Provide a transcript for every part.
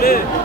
হয়ে।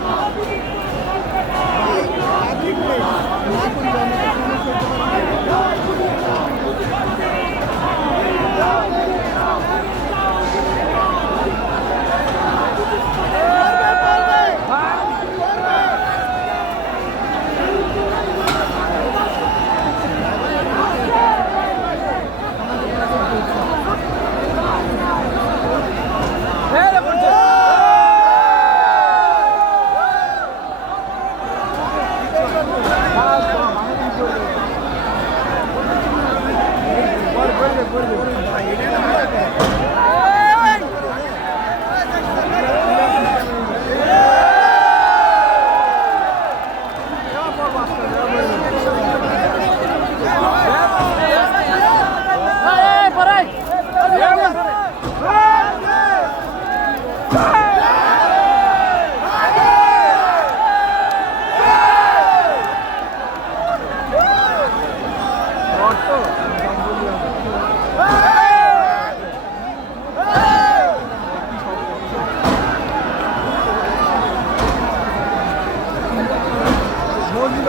なるほどね。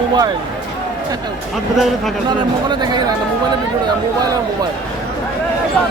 মোবাইল। না মোবাইলে দেখাই না মোবাইলে ভিডিও মোবাইল আর মোবাইল। হাত